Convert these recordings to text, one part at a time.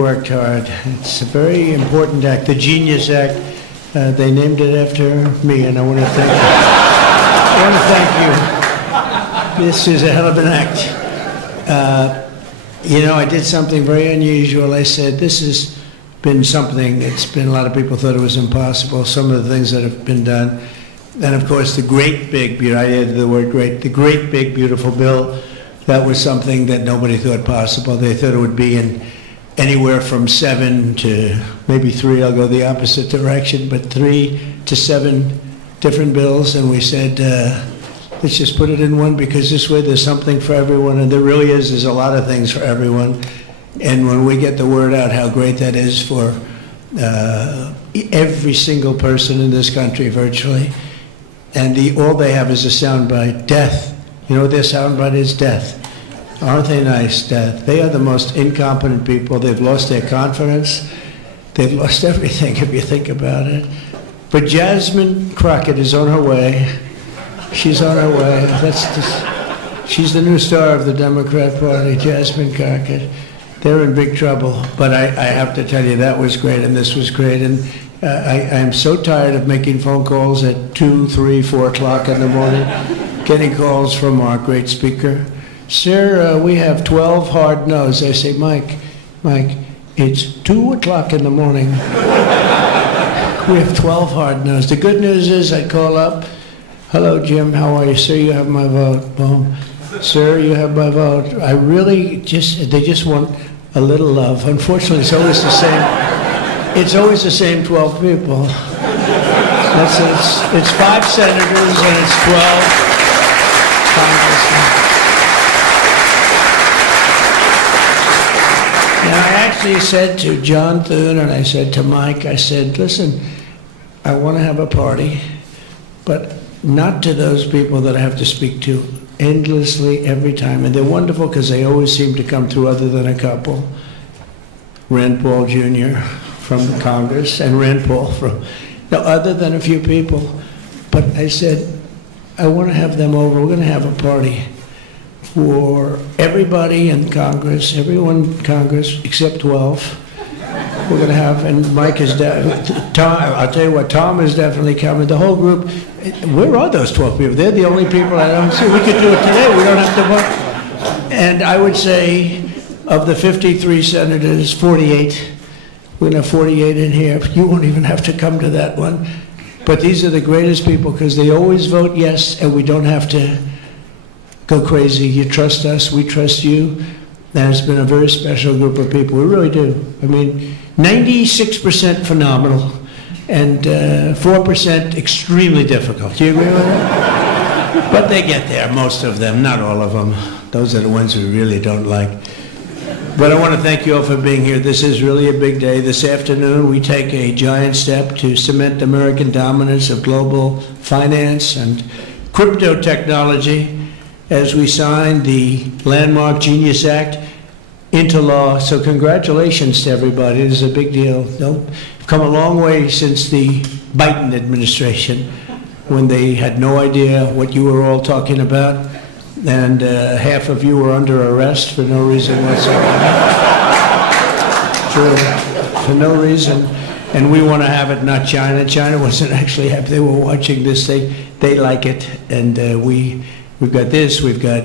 Worked hard. It's a very important act, the Genius Act. They named it after me, and I want to thank you. This is a hell of an act. I did something very unusual. I said, this has been something, a lot of people thought it was impossible, some of the things that have been done. And of course, the great big, I added the word great, the great big beautiful bill, that was something that nobody thought possible. They thought it would be in anywhere from 7 to maybe 3, I'll go the opposite direction, but 3 to 7 different bills, and we said, let's just put it in one, because this way there's something for everyone, and there really is. There's a lot of things for everyone, and when we get the word out how great that is for every single person in this country, virtually, and all they have is a soundbite, death. You know what their soundbite is? Death. Aren't they nice, Death? They are the most incompetent people. They've lost their confidence. They've lost everything, if you think about it. But Jasmine Crockett is on her way. She's on her way. She's the new star of the Democrat Party, Jasmine Crockett. They're in big trouble. But I have to tell you, that was great, and this was great. And I'm so tired of making phone calls at 2, 3, 4 o'clock in the morning, getting calls from our great speaker. Sir, we have 12 hard no's. I say, Mike, it's 2 o'clock in the morning. We have 12 hard no's. The good news is I call up, hello, Jim, how are you? Sir, you have my vote. Boom. Sir, you have my vote. I really they just want a little love. Unfortunately, it's always the same. It's always the same 12 people. It's 5 senators and it's 12 congressmen. Now, I actually said to John Thune and I said to Mike, I said, listen, I want to have a party, but not to those people that I have to speak to endlessly every time. And they're wonderful because they always seem to come through, other than a couple. Rand Paul Jr. from Congress and Rand Paul other than a few people. But I said, I want to have them over. We're going to have a party for everybody in Congress, everyone in Congress except 12. We're going to have, and Mike is Tom, I'll tell you what, Tom is definitely coming. The whole group, where are those 12 people? They're the only people I don't see. We could do it today. We don't have to vote. And I would say of the 53 senators, 48, we're going to have 48 in here. You won't even have to come to that one. But these are the greatest people because they always vote yes, and we don't have to go crazy. You trust us, we trust you. And it's been a very special group of people. We really do. I mean, 96% phenomenal and 4% extremely difficult. Do you agree with that? But they get there, most of them, not all of them. Those are the ones we really don't like. But I want to thank you all for being here. This is really a big day. This afternoon, we take a giant step to cement American dominance of global finance and crypto technology as we sign the landmark Genius Act into law. So congratulations to everybody. This is a big deal. We've come a long way since the Biden administration, when they had no idea what you were all talking about, and half of you were under arrest for no reason whatsoever. For no reason. And we want to have it, not China. China wasn't actually happy. They were watching this. They like it. And we've got this, we've got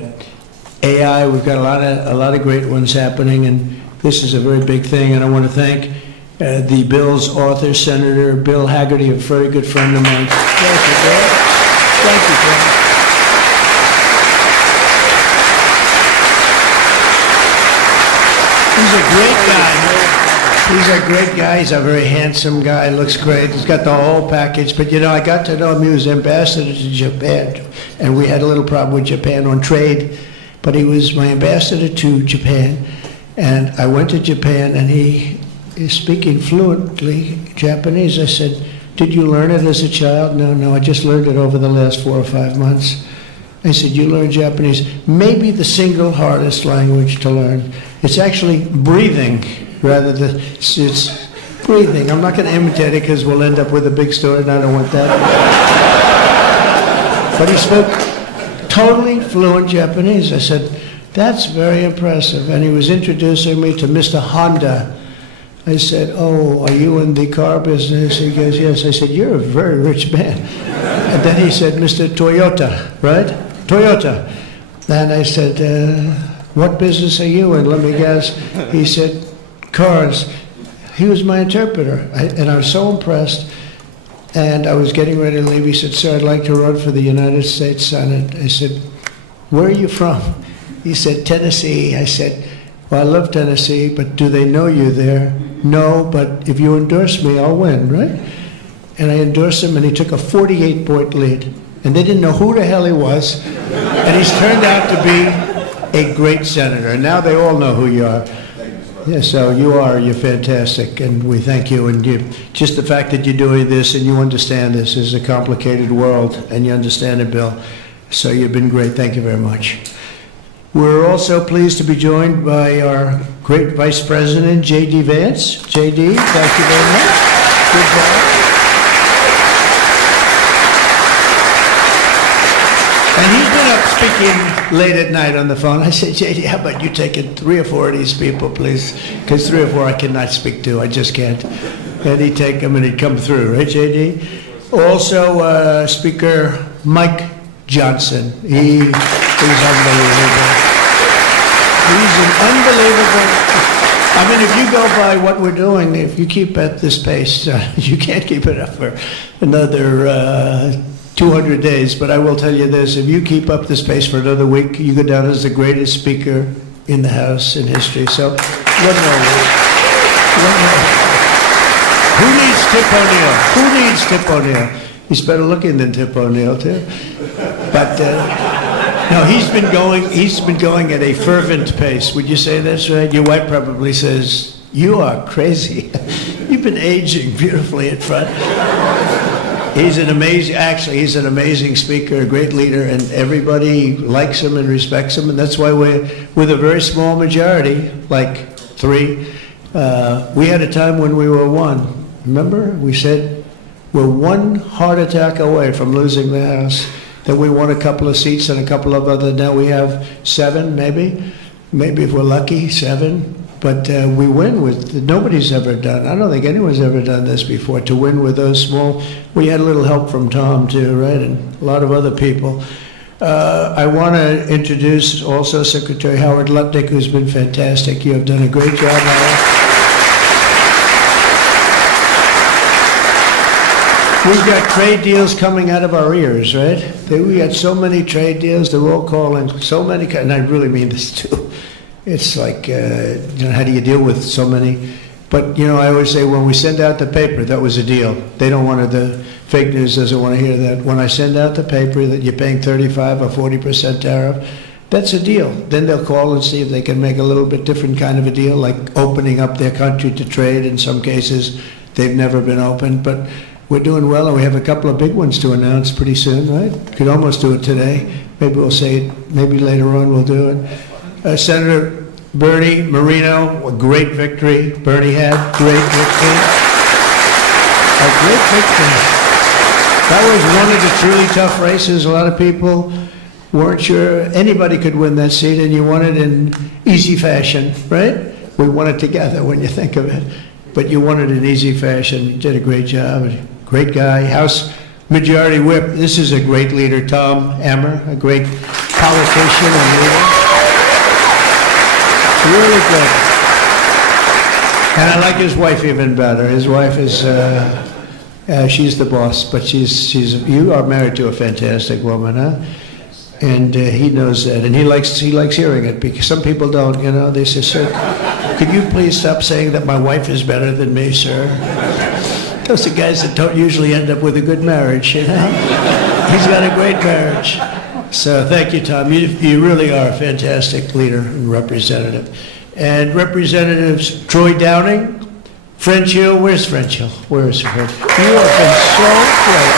AI, we've got a lot of great ones happening, and this is a very big thing. And I want to thank the bill's author, Senator Bill Hagerty, a very good friend of mine. Thank you, Bill. Thank you, Bill. He's a great guy. He's a great guy. He's a very handsome guy. Looks great. He's got the whole package. But I got to know him. He was ambassador to Japan, and we had a little problem with Japan on trade. But he was my ambassador to Japan, and I went to Japan, and he is speaking fluently Japanese. I said, "Did you learn it as a child?" No, I just learned it over the last 4 or 5 months. I said, "You learned Japanese?" Maybe the single hardest language to learn. It's actually breathing. Rather than, it's breathing. I'm not going to imitate it because we'll end up with a big story, and I don't want that. But he spoke totally fluent Japanese. I said, that's very impressive. And he was introducing me to Mr. Honda. I said, oh, are you in the car business? He goes, yes. I said, you're a very rich man. And then he said, Mr. Toyota, right? Toyota. And I said, what business are you in? Let me guess. He said, cars. He was my interpreter. And I was so impressed. And I was getting ready to leave. He said, sir, I'd like to run for the United States Senate. I said, where are you from? He said, Tennessee. I said, well, I love Tennessee, but do they know you there? No, but if you endorse me, I'll win, right? And I endorsed him, and he took a 48-point lead. And they didn't know who the hell he was. And he's turned out to be a great senator. And now they all know who you are. Yeah, so you're fantastic, and we thank you. And just the fact that you're doing this and you understand this is a complicated world, and you understand it, Bill. So you've been great. Thank you very much. We're also pleased to be joined by our great Vice President, J.D. Vance. J.D., thank you very much. Good job. And he's been up speaking late at night on the phone. I said, J.D., how about you taking 3 or 4 of these people, please? Because 3 or 4 I cannot speak to. I just can't. And he'd take them and he'd come through, right, J.D.? Also, Speaker Mike Johnson. He is unbelievable. He's an unbelievable. I mean, if you go by what we're doing, if you keep at this pace, you can't keep it up for another 200 days. But I will tell you this, if you keep up this pace for another week, you go down as the greatest speaker in the House in history. So, one more week. Who needs Tip O'Neill? Who needs Tip O'Neill? He's better looking than Tip O'Neill, too. But no, he's been going at a fervent pace. Would you say that's right? Your wife probably says, you are crazy. You've been aging beautifully in front. He's an amazing speaker, a great leader, and everybody likes him and respects him, and that's why with a very small majority, like 3, we had a time when we were 1. Remember? We said we're 1 heart attack away from losing the House. Then we won a couple of seats and a couple of other, now we have 7 maybe if we're lucky, 7. But we win with, nobody's ever done, I don't think anyone's ever done this before, to win with those small. We had a little help from Tom too, right, and a lot of other people. I want to introduce also Secretary Howard Lutnick, who's been fantastic. You have done a great job, Howard. We've got trade deals coming out of our ears, right? We got so many trade deals, they're all calling so many, and I really mean this too. It's like, how do you deal with so many? But, I always say when we send out the paper, that was a deal. They don't want the fake news doesn't want to hear that. When I send out the paper that you're paying 35 or 40% tariff, that's a deal. Then they'll call and see if they can make a little bit different kind of a deal, like opening up their country to trade. In some cases, they've never been opened, but we're doing well, and we have a couple of big ones to announce pretty soon, right? Could almost do it today. Maybe we'll say it, maybe later on we'll do it. Senator Bernie Moreno, a great victory. Bernie had great victory. A great victory. That was one of the truly tough races. A lot of people weren't sure anybody could win that seat, and you won it in easy fashion, right? We won it together when you think of it. But you won it in easy fashion. You did a great job. Great guy. House Majority Whip. This is a great leader, Tom Emmer, a great politician and leader. Really good. And I like his wife even better. His wife is, she's the boss, but you are married to a fantastic woman, huh? And he knows that, and he likes hearing it, because some people don't, they say, sir, could you please stop saying that my wife is better than me, sir? Those are guys that don't usually end up with a good marriage, He's got a great marriage. So thank you, Tom. You really are a fantastic leader and representative. And Representatives Troy Downing, French Hill. Where's French Hill? Where is French? You have been so great.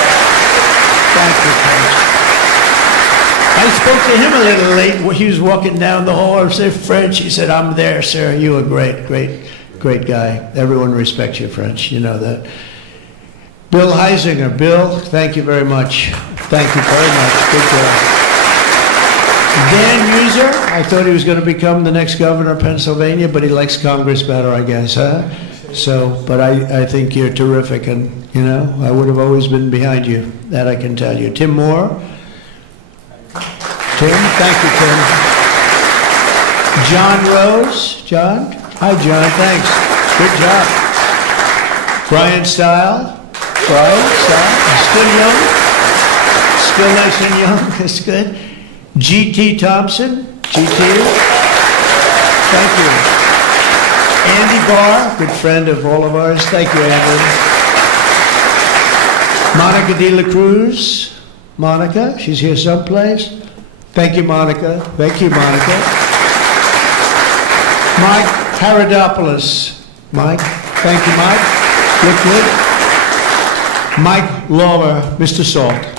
Thank you, French. I spoke to him a little late. He was walking down the hall. I said, French. He said, I'm there, sir. You are great guy. Everyone respects you, French. You know that. Bill Heisinger. Bill, thank you very much. Thank you very much. Good job. Dan User, I thought he was going to become the next governor of Pennsylvania, but he likes Congress better, I guess, huh? So, but I think you're terrific, and, you know, I would have always been behind you. That I can tell you. Tim Moore? Tim? Thank you, Tim. John Rose? John? Hi, John. Thanks. Good job. Brian Style? Brian Style? Still young? Still nice and young? That's good. G.T. Thompson? G.T.? Thank you. Andy Barr, good friend of all of ours. Thank you, Andy. Monica De La Cruz. Monica, she's here someplace. Thank you, Monica. Thank you, Monica. Mike Paradopoulos. Mike, thank you, Mike. Look good. Mike Lawler, Mr. Salt.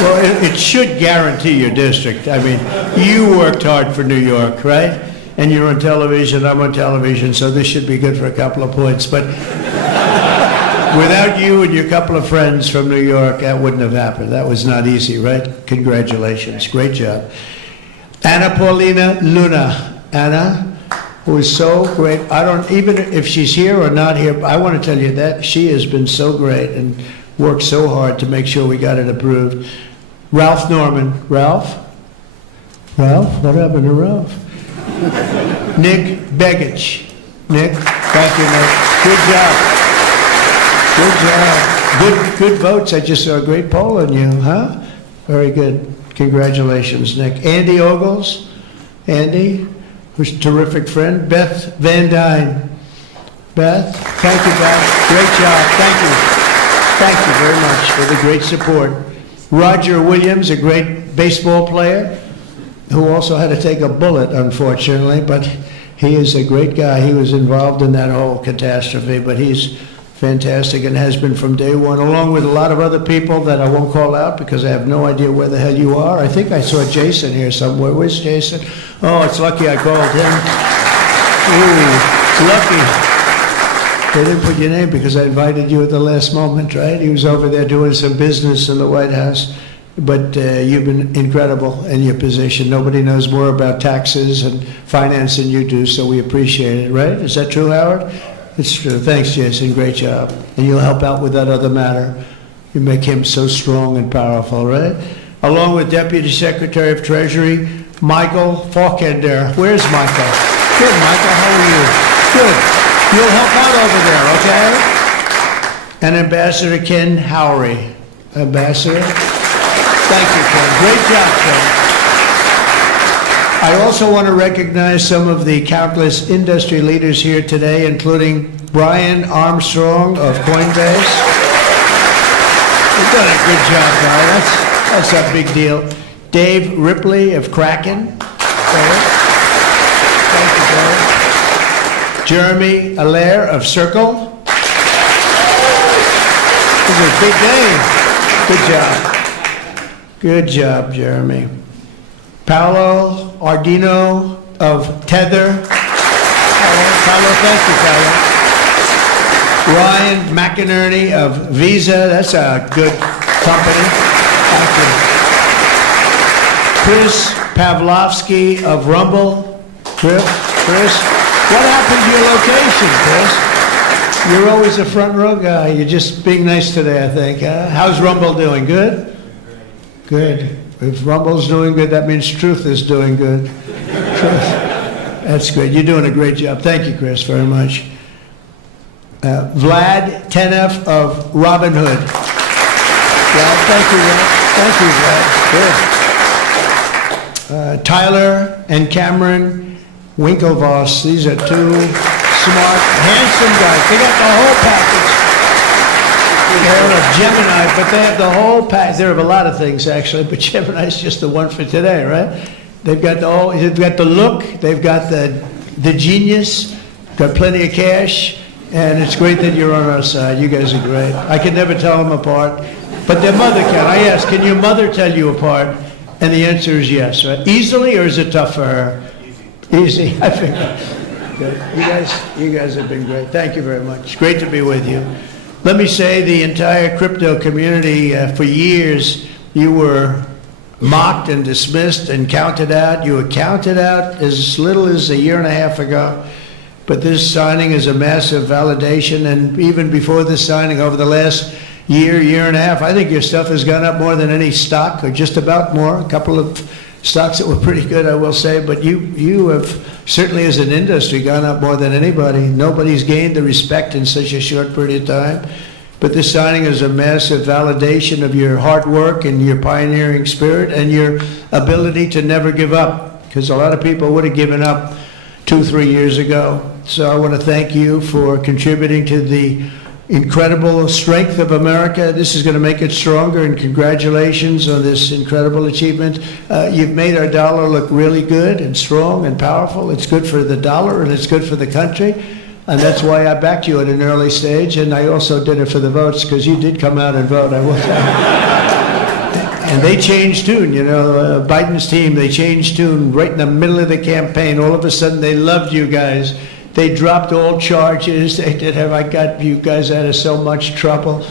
Well, it should guarantee your district. I mean, you worked hard for New York, right? And you're on television, I'm on television, so this should be good for a couple of points. But without you and your couple of friends from New York, that wouldn't have happened. That was not easy, right? Congratulations. Great job. Anna Paulina Luna. Anna, who is so great. I don't, even if she's here or not here, I want to tell you that she has been so great and worked so hard to make sure we got it approved. Ralph Norman. Ralph? Ralph? What happened to Ralph? Nick Begich. Nick, thank you, Nick. Good job. Good job. Good votes. I just saw a great poll on you, huh? Very good. Congratulations, Nick. Andy Ogles. Andy, who's a terrific friend. Beth Van Dyne. Beth, thank you, Beth. Great job. Thank you. Thank you very much for the great support. Roger Williams, a great baseball player, who also had to take a bullet, unfortunately, but he is a great guy. He was involved in that whole catastrophe, but he's fantastic and has been from day one, along with a lot of other people that I won't call out because I have no idea where the hell you are. I think I saw Jason here somewhere. Where's Jason? Oh, it's lucky I called him. Ooh, it's lucky. They didn't put your name because I invited you at the last moment, right? He was over there doing some business in the White House. But you've been incredible in your position. Nobody knows more about taxes and finance than you do, so we appreciate it, right? Is that true, Howard? It's true. Thanks, Jason. Great job. And you'll help out with that other matter. You make him so strong and powerful, right? Along with Deputy Secretary of Treasury, Michael Faulkender. Where's Michael? Good, Michael. How are you? Good. You'll help out over there, okay? And Ambassador Ken Howry. Ambassador? Thank you, Ken. Great job, Ken. I also want to recognize some of the countless industry leaders here today, including Brian Armstrong of Coinbase. You've done a good job, guy. That's a big deal. Dave Ripley of Kraken. Thank you, Dave. Jeremy Allaire of Circle. This is a big day. Good job. Good job, Jeremy. Paolo Ardino of Tether. Paolo, thank you, Paolo. Ryan McInerney of Visa. That's a good company. Thank you. Chris Pavlovsky of Rumble. Chris, what happened to your location, Chris? You're always a front row guy. You're just being nice today, I think. How's Rumble doing? Good? Good. If Rumble's doing good, that means Truth is doing good. That's good. You're doing a great job. Thank you, Chris, very much. Vlad Tenev of Robinhood. Yeah, thank you, Vlad. Thank you, Vlad. Good. Tyler and Cameron Winklevoss. These are two smart, handsome guys. They got the whole package. They're of Gemini, but they have the whole package. There are a lot of things, actually, but Gemini's just the one for today, right? They've got the look, they've got the genius, got plenty of cash, and it's great that you're on our side. You guys are great. I can never tell them apart, but their mother can. I asked, can your mother tell you apart? And the answer is yes, right? Easily, or is it tough for her? Easy. I think. Good. You guys have been great. Thank you very much. It's great to be with you. Let me say the entire crypto community, for years, you were mocked and dismissed and counted out. You were counted out as little as a year and a half ago. But this signing is a massive validation. And even before this signing, over the last year, year and a half, I think your stuff has gone up more than any stock, or just about more. A couple of stocks that were pretty good, I will say. But you have certainly, as an industry, gone up more than anybody. Nobody's gained the respect in such a short period of time. But this signing is a massive validation of your hard work and your pioneering spirit and your ability to never give up, because a lot of people would have given up 2-3 years ago. So I want to thank you for contributing to the incredible strength of America. This is going to make it stronger, and congratulations on this incredible achievement. You've made our dollar look really good and strong and powerful. It's good for the dollar and it's good for the country. And that's why I backed you at an early stage, and I also did it for the votes, because you did come out and vote, I will say. And they changed tune, you know, Biden's team, they changed tune right in the middle of the campaign. All of a sudden, they loved you guys. They dropped all charges. They did have, I got you guys out of so much trouble.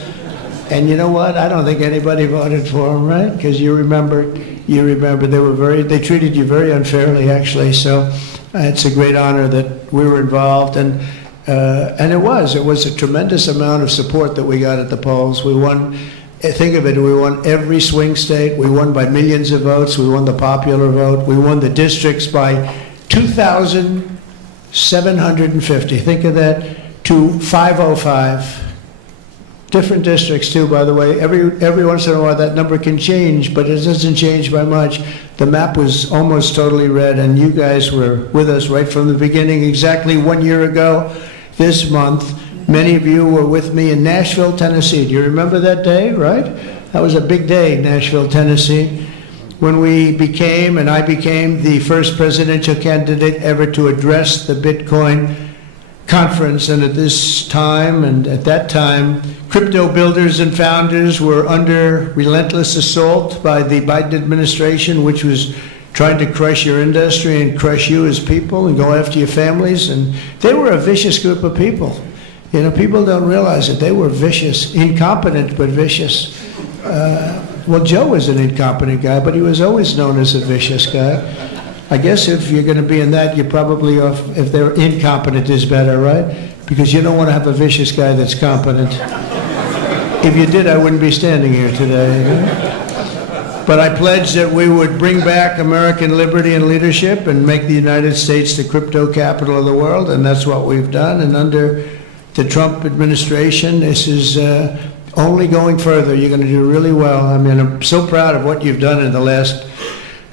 And you know what? I don't think anybody voted for them, right? Because you remember, they treated you very unfairly, actually. So it's a great honor that we were involved. And it was a tremendous amount of support that we got at the polls. We won, think of it, we won every swing state. We won by millions of votes. We won the popular vote. We won the districts by 2,750. Think of that, to 505. Different districts too, by the way. Every once in a while that number can change, but it doesn't change by much. The map was almost totally red, and you guys were with us right from the beginning. Exactly 1 year ago this month, many of you were with me in Nashville, Tennessee. Do you remember that day, right? That was a big day, Nashville, Tennessee, when I became the first presidential candidate ever to address the Bitcoin conference. And at this time, and at that time, crypto builders and founders were under relentless assault by the Biden administration, which was trying to crush your industry and crush you as people and go after your families. And they were a vicious group of people. You know, people don't realize it. They were vicious, incompetent, but vicious. Well, Joe was an incompetent guy, but he was always known as a vicious guy. I guess if you're going to be in that, you're probably if they're incompetent is better, right? Because you don't want to have a vicious guy that's competent. If you did, I wouldn't be standing here today. You know? But I pledged that we would bring back American liberty and leadership and make the United States the crypto capital of the world, and that's what we've done. And under the Trump administration, this is only going further. You're going to do really well. I mean, I'm so proud of what you've done in the last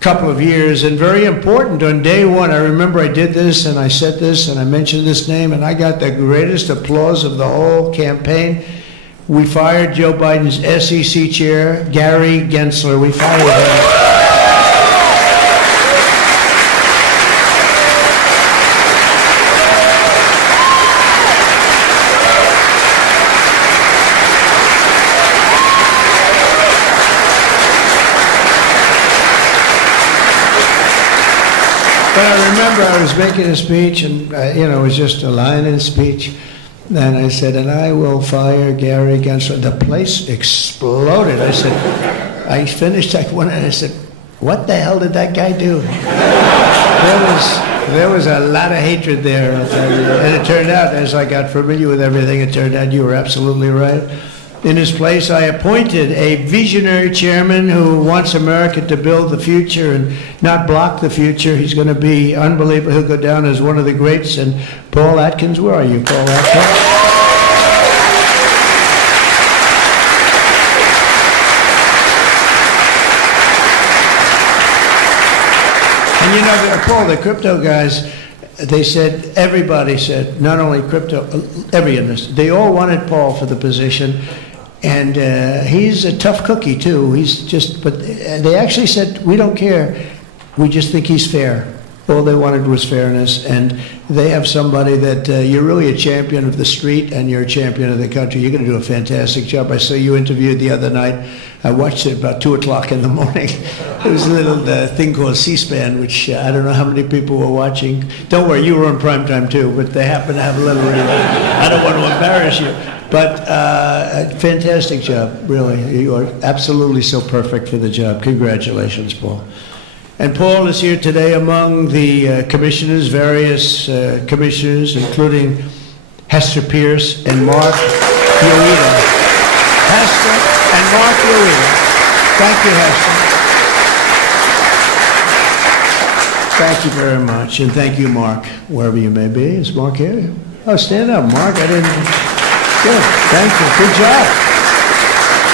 couple of years, and very important. On day one, I remember I did this and I said this and I mentioned this name, and I got the greatest applause of the whole campaign. We fired Joe Biden's SEC chair, Gary Gensler. We fired him. But I remember I was making a speech, and it was just a line in a speech. And I said, and I will fire Gary Gensler. The place exploded. I said, I finished that one, and I said, what the hell did that guy do? There was a lot of hatred there. And it turned out, as I got familiar with everything, it turned out you were absolutely right. In his place, I appointed a visionary chairman who wants America to build the future and not block the future. He's going to be unbelievable. He'll go down as one of the greats. And Paul Atkins, where are you, Paul Atkins? And Paul, the crypto guys, they said, everybody said, not only crypto, every industry, they all wanted Paul for the position. And he's a tough cookie, too. But they actually said, we don't care. We just think he's fair. All they wanted was fairness. And they have somebody that you're really a champion of the street, and you're a champion of the country. You're going to do a fantastic job. I saw you interviewed the other night. I watched it about 2 o'clock in the morning. There was a little thing called C-SPAN, which I don't know how many people were watching. Don't worry, you were on primetime, too, but they happen to have a little I don't want to embarrass you. But fantastic job, really. You are absolutely so perfect for the job. Congratulations, Paul. And Paul is here today among the commissioners, various commissioners, including Hester Pierce and Mark Yoeda. Hester and Mark Yoeda. Thank you, Hester. Thank you very much. And thank you, Mark, wherever you may be. Is Mark here? Oh, stand up, Mark. I didn't. Good. Thank you. Good job.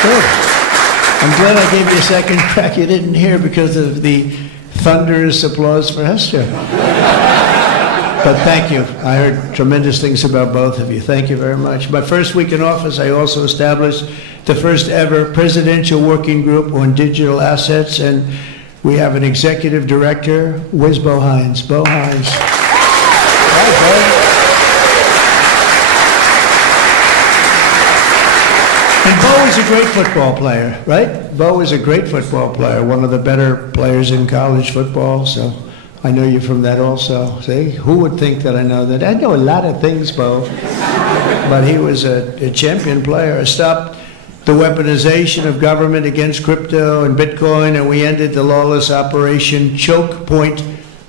Good. I'm glad I gave you a second crack you didn't hear because of the thunderous applause for Hester. But thank you. I heard tremendous things about both of you. Thank you very much. My first week in office, I also established the first ever presidential working group on digital assets, and we have an executive director. Where's Bo Hines? Bo Hines. Hi, Bo. And Bo is a great football player, right? Bo is a great football player, one of the better players in college football, so I know you from that also. See, who would think that I know that? I know a lot of things, Bo, but he was a champion player. I stopped the weaponization of government against crypto and Bitcoin, and we ended the lawless operation Choke Point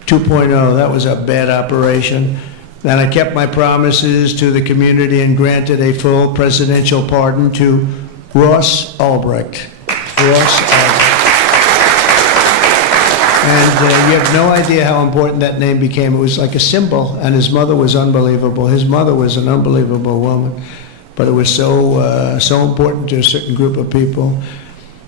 2.0. That was a bad operation. Then I kept my promises to the community and granted a full presidential pardon to Ross Ulbricht. Ross Ulbricht. And you have no idea how important that name became. It was like a symbol, and his mother was unbelievable. His mother was an unbelievable woman, but it was so important to a certain group of people.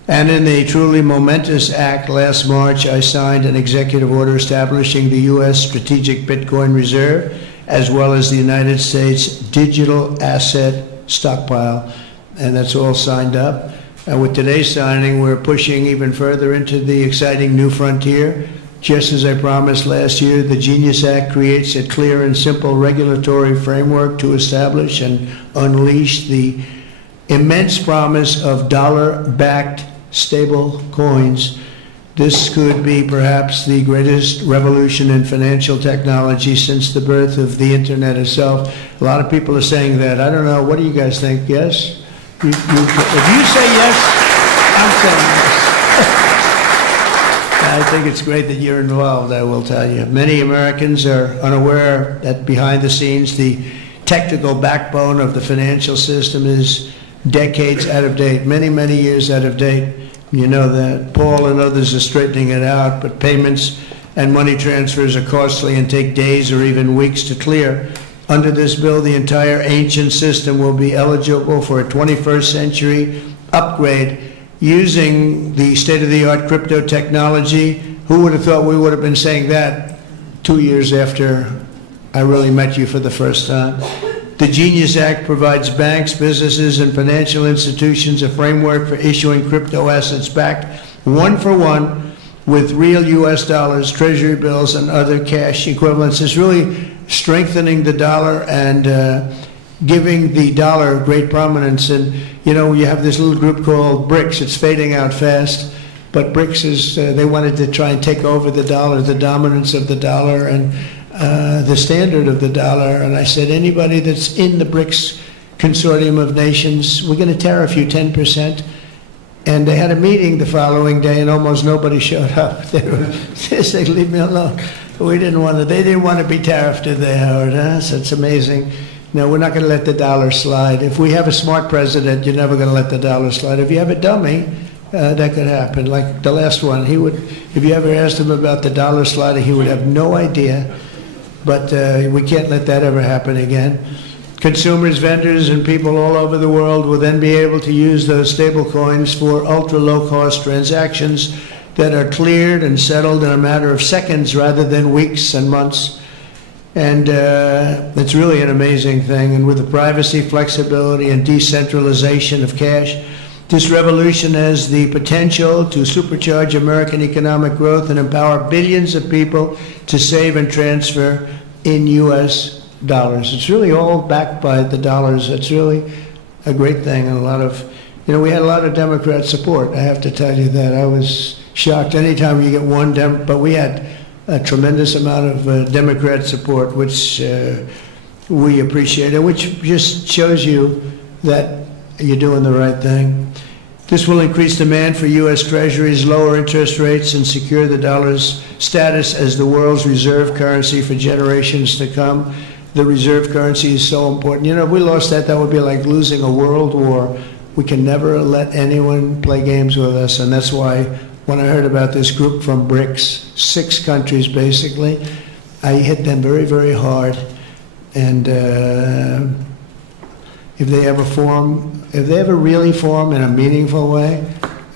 And in a truly momentous act last March, I signed an executive order establishing the U.S. Strategic Bitcoin Reserve, as well as the United States Digital Asset Stockpile. And that's all signed up. And with today's signing, we're pushing even further into the exciting new frontier. Just as I promised last year, the Genius Act creates a clear and simple regulatory framework to establish and unleash the immense promise of dollar-backed stable coins. This could be perhaps the greatest revolution in financial technology since the birth of the internet itself. A lot of people are saying that. I don't know. What do you guys think? Yes? If you say yes, I'm saying yes. I think it's great that you're involved, I will tell you. Many Americans are unaware that behind the scenes, the technical backbone of the financial system is decades out of date, many, many years out of date. You know that. Paul and others are straightening it out, but payments and money transfers are costly and take days or even weeks to clear. Under this bill, the entire ancient system will be eligible for a 21st century upgrade using the state-of-the-art crypto technology. Who would have thought we would have been saying that 2 years after I really met you for the first time? The Genius Act provides banks, businesses, and financial institutions a framework for issuing crypto assets backed one-for-one with real U.S. dollars, treasury bills, and other cash equivalents. It's really strengthening the dollar and giving the dollar great prominence. And, you know, you have this little group called BRICS. It's fading out fast. But BRICS is, they wanted to try and take over the dollar, the dominance of the dollar, and the standard of the dollar. And I said, anybody that's in the BRICS consortium of nations, we're going to tariff you 10%. And they had a meeting the following day, and almost nobody showed up. They said, leave me alone. They didn't want to be tariffed, did they, Howard? Huh? So it's amazing. No, we're not going to let the dollar slide. If we have a smart president, you're never going to let the dollar slide. If you have a dummy, that could happen. Like the last one, he would, if you ever asked him about the dollar sliding, he would have no idea. But we can't let that ever happen again. Consumers, vendors, and people all over the world will then be able to use those stable coins for ultra-low-cost transactions that are cleared and settled in a matter of seconds rather than weeks and months. And it's really an amazing thing. And with the privacy, flexibility, and decentralization of cash, this revolution has the potential to supercharge American economic growth and empower billions of people to save and transfer in U.S. dollars. It's really all backed by the dollars. It's really a great thing. And a lot of, we had a lot of Democrat support. I have to tell you that. I was shocked anytime you get one but we had a tremendous amount of Democrat support, which we appreciate, and which just shows you that you're doing the right thing. This will increase demand for U.S. Treasuries, lower interest rates, and secure the dollar's status as the world's reserve currency for generations to come. The reserve currency is so important. You know, if we lost that, that would be like losing a world war. We can never let anyone play games with us, and that's why when I heard about this group from BRICS, 6 countries basically, I hit them very, very hard. And if they ever really form in a meaningful way,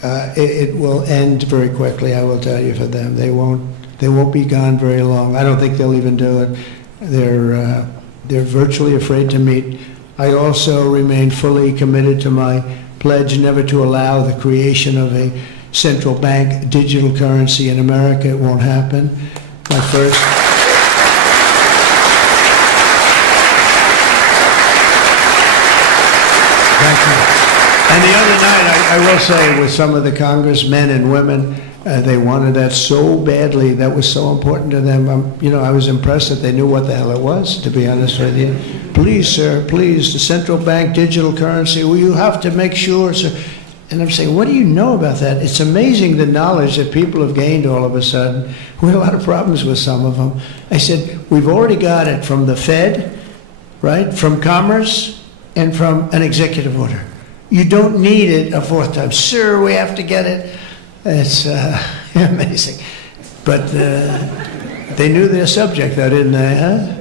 it will end very quickly, I will tell you, for them. They won't be gone very long. I don't think they'll even do it. They're virtually afraid to meet. I also remain fully committed to my pledge never to allow the creation of a central bank digital currency in America. It won't happen. My first... Thank you. And the other night, I will say, with some of the congressmen and women, they wanted that so badly. That was so important to them. I was impressed that they knew what the hell it was, to be honest with you. Please, sir, please, the central bank digital currency, well, you have to make sure, sir. And I'm saying, what do you know about that? It's amazing the knowledge that people have gained all of a sudden. We had a lot of problems with some of them. I said, we've already got it from the Fed, right, from Commerce, and from an executive order. You don't need it a 4th time. Sir, we have to get it. It's amazing. But they knew their subject, though, didn't they, huh?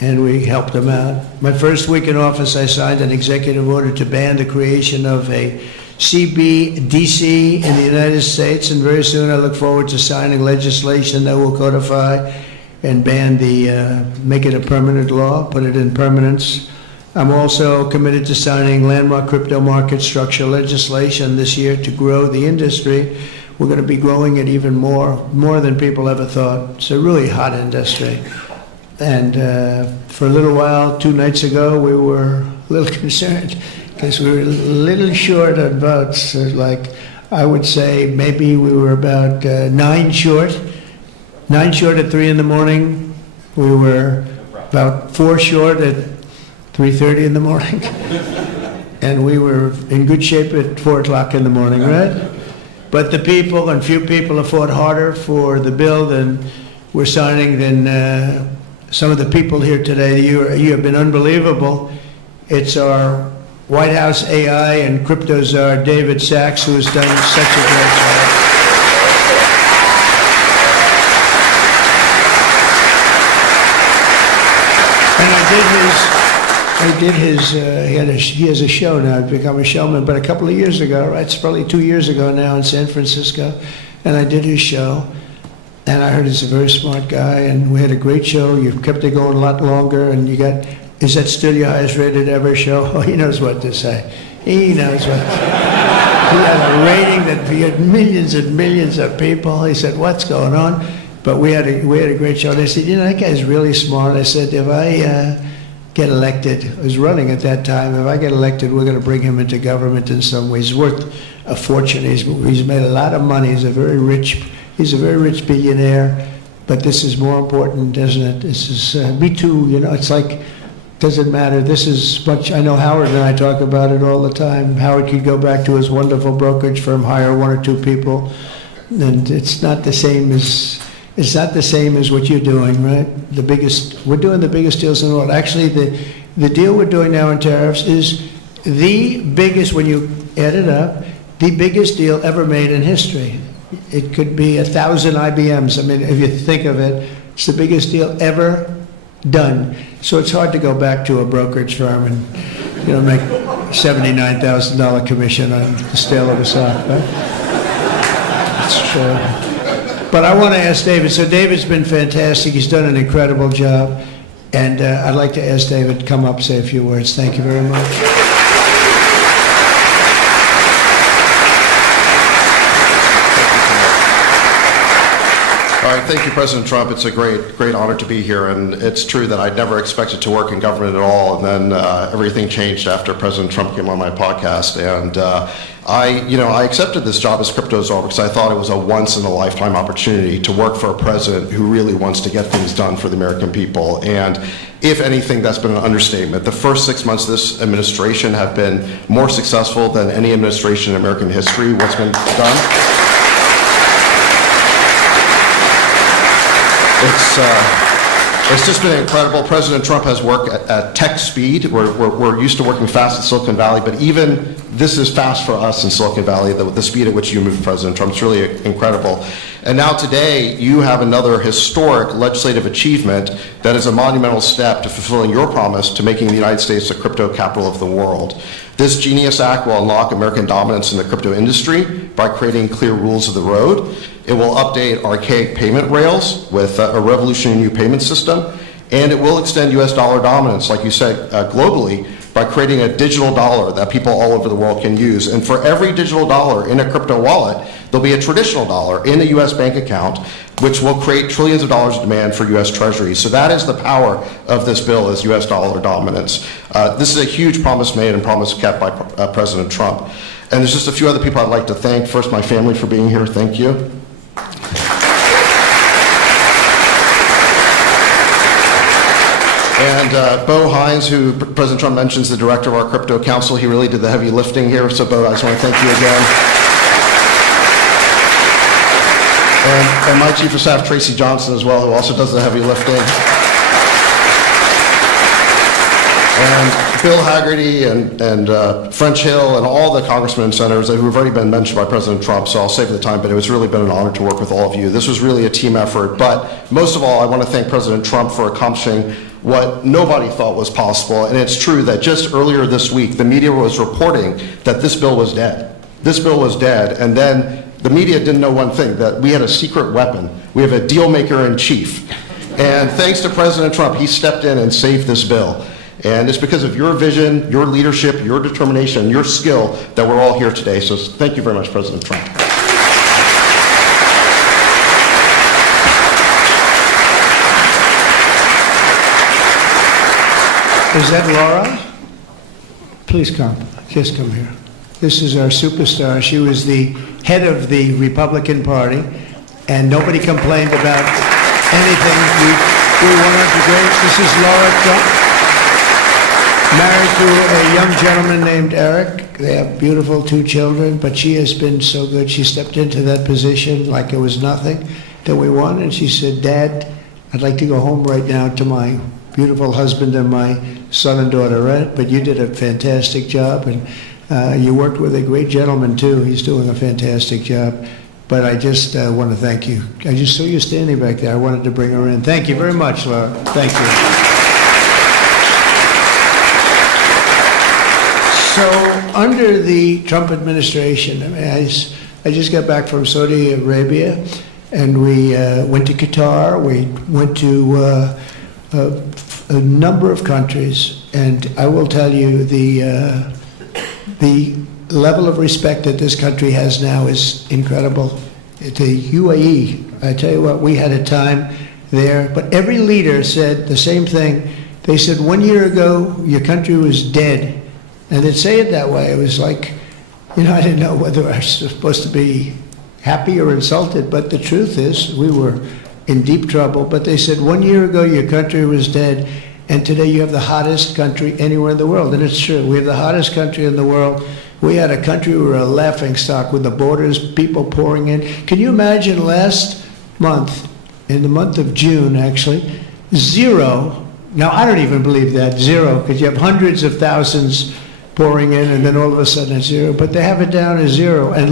And we helped them out. My first week in office, I signed an executive order to ban the creation of a CBDC in the United States, and very soon I look forward to signing legislation that will codify and ban make it a permanent law, put it in permanence. I'm also committed to signing landmark crypto market structure legislation this year to grow the industry. We're going to be growing it even more than people ever thought. It's a really hot industry. And for a little while, 2 nights ago, we were a little concerned because we were a little short on votes. Like, I would say maybe we were about 9 short. 9 short at 3 in the morning. We were about 4 short at 3:30 in the morning. And we were in good shape at 4 o'clock in the morning, right? But the people, and few people have fought harder for the bill than we're signing than some of the people here today. You have been unbelievable. It's our White House AI and crypto czar, David Sachs, who has done such a great job. And he has a show now. I've become a showman, but a couple of years ago, right? It's probably 2 years ago now in San Francisco, and I did his show. And I heard he's a very smart guy, and we had a great show. You kept it going a lot longer, and is that still your highest rated ever show? Oh, he knows what to say. He knows what to say. He had a rating that we had millions and millions of people. He said, what's going on? But we had a great show. And I said, that guy's really smart. I said, if I get elected, I was running at that time, if I get elected, we're going to bring him into government in some ways. He's worth a fortune. He's made a lot of money. He's a very rich billionaire, but this is more important, isn't it? This is, me too, it's like, doesn't matter. This is much, I know Howard and I talk about it all the time. Howard could go back to his wonderful brokerage firm, hire 1 or 2 people, and it's not the same as what you're doing, right? We're doing the biggest deals in the world. Actually, the deal we're doing now in tariffs is the biggest, when you add it up, the biggest deal ever made in history. It could be 1,000 IBMs. I mean, if you think of it, it's the biggest deal ever done. So it's hard to go back to a brokerage firm and, make $79,000 commission on the sale of a stock. Right? It's true. But I want to ask David. So David's been fantastic. He's done an incredible job. And I'd like to ask David to come up, say a few words. Thank you very much. All right, thank you, President Trump. It's a great honor to be here, and it's true that I'd never expected to work in government at all, and then everything changed after President Trump came on my podcast, and I accepted this job as crypto czar because I thought it was a once-in-a-lifetime opportunity to work for a president who really wants to get things done for the American people, and if anything, that's been an understatement. The first 6 months of this administration have been more successful than any administration in American history. What's been done? It's just been incredible. President Trump has worked at tech speed. We're used to working fast in Silicon Valley, but even this is fast for us in Silicon Valley, the speed at which you move, President Trump. It's really incredible. And now today, you have another historic legislative achievement that is a monumental step to fulfilling your promise to making the United States the crypto capital of the world. This Genius Act will unlock American dominance in the crypto industry by creating clear rules of the road. It will update archaic payment rails with a revolutionary new payment system, and it will extend U.S. dollar dominance, like you said, globally, by creating a digital dollar that people all over the world can use. And for every digital dollar in a crypto wallet, there'll be a traditional dollar in a U.S. bank account, which will create trillions of dollars of demand for U.S. Treasuries. So that is the power of this bill, is U.S. dollar dominance. This is a huge promise made and promise kept by President Trump. And there's just a few other people I'd like to thank. First, my family for being here. Thank you. And Bo Hines, who President Trump mentions, the director of our crypto council, he really did the heavy lifting here. So Bo, I just want to thank you again. And my chief of staff, Tracy Johnson, as well, who also does the heavy lifting. And Bill Haggerty and French Hill and all the congressmen and senators who have already been mentioned by President Trump, so I'll save the time, but it was really been an honor to work with all of you. This was really a team effort, but most of all, I want to thank President Trump for accomplishing what nobody thought was possible, and it's true that just earlier this week, the media was reporting that this bill was dead. This bill was dead, and then the media didn't know one thing, that we had a secret weapon. We have a deal maker in chief. And thanks to President Trump, he stepped in and saved this bill. And it's because of your vision, your leadership, your determination, your skill that we're all here today. So thank you very much, President Trump. Is that Laura? Please come. Just come here. This is our superstar. She was the head of the Republican Party, and nobody complained about anything. We wanted to great. This is Laura Trump, married to a young gentleman named Eric. They have beautiful 2 children, but she has been so good. She stepped into that position like it was nothing that we won, and she said, "Dad, I'd like to go home right now to my beautiful husband and my son and daughter, right? But you did a fantastic job, and you worked with a great gentleman too. He's doing a fantastic job. But I just want to thank you. I just saw you standing back there. I wanted to bring her in. Thank you very much, Laura. Thank you." So under the Trump administration, I mean, I just got back from Saudi Arabia, and we went to Qatar. We went to a number of countries, and I will tell you the level of respect that this country has now is incredible. The UAE, I tell you what, we had a time there, but every leader said the same thing. They said 1 year ago, your country was dead. And they'd say it that way. It was like, I didn't know whether I was supposed to be happy or insulted, but the truth is we were in deep trouble. But they said 1 year ago, your country was dead, and today you have the hottest country anywhere in the world. And it's true. We have the hottest country in the world. We had a country, we were a laughingstock with the borders, people pouring in. Can you imagine last month, in the month of June, actually, 0. Now, I don't even believe that, 0, because you have hundreds of thousands pouring in, and then all of a sudden it's 0. But they have it down as 0. And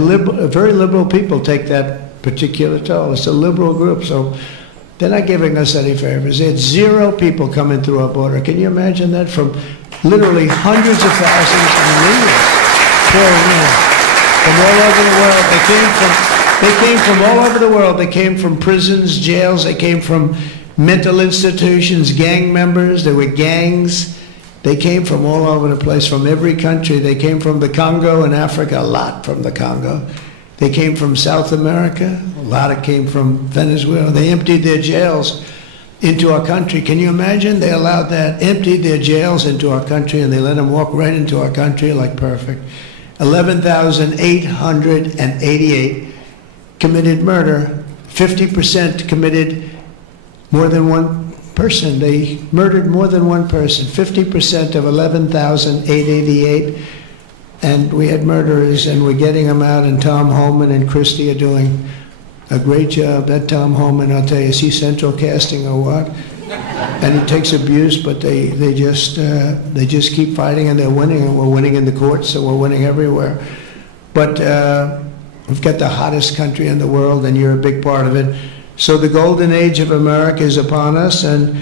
very liberal people take that particular toll. It's a liberal group, so they're not giving us any favors. They had 0 people coming through our border. Can you imagine that? From literally hundreds of thousands and millions pouring in from all over the world. They came from all over the world. They came from prisons, jails. They came from mental institutions, gang members. There were gangs. They came from all over the place, from every country. They came from the Congo in Africa, a lot from the Congo. They came from South America. A lot of came from Venezuela. They emptied their jails into our country. Can you imagine? They allowed that, emptied their jails into our country, and they let them walk right into our country like perfect. 11,888 committed murder. 50% committed more than one person. They murdered more than one person. 50% of 11,888. And we had murderers, and we're getting them out, and Tom Homan and Christie are doing a great job. That Tom Homan, I'll tell you, is he central casting or what? And he takes abuse, but they just keep fighting, and they're winning, and we're winning in the courts, so we're winning everywhere. But we've got the hottest country in the world, and you're a big part of it. So the golden age of America is upon us, and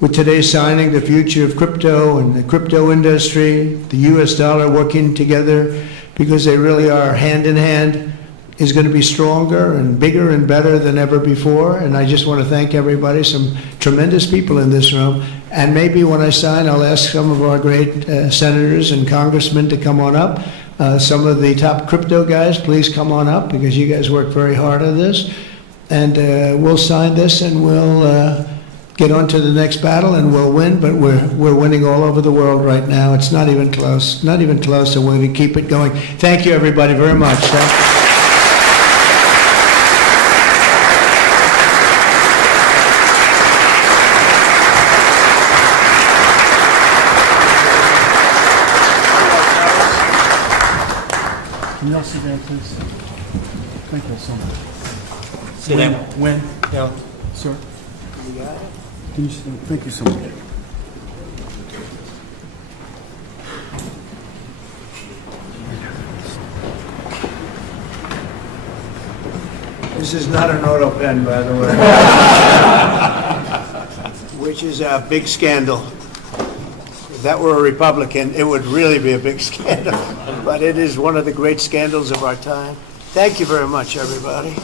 with today's signing, the future of crypto and the crypto industry, the US dollar working together, because they really are hand in hand, is going to be stronger and bigger and better than ever before. And I just want to thank everybody, some tremendous people in this room. And maybe when I sign, I'll ask some of our great senators and congressmen to come on up. Some of the top crypto guys, please come on up, because you guys work very hard on this. And we'll sign this, and we'll get on to the next battle, and we'll win. But we're winning all over the world right now. It's not even close, not even close, so we're going to keep it going. Thank you, everybody, very much. Can y'all sit down, please? Thank you so much. Sit down. When? Yeah. Sir? Can you sit down? Thank you so much. This is not an auto pen, by the way. Which is a big scandal. If that were a Republican, it would really be a big scandal. But it is one of the great scandals of our time. Thank you very much, everybody.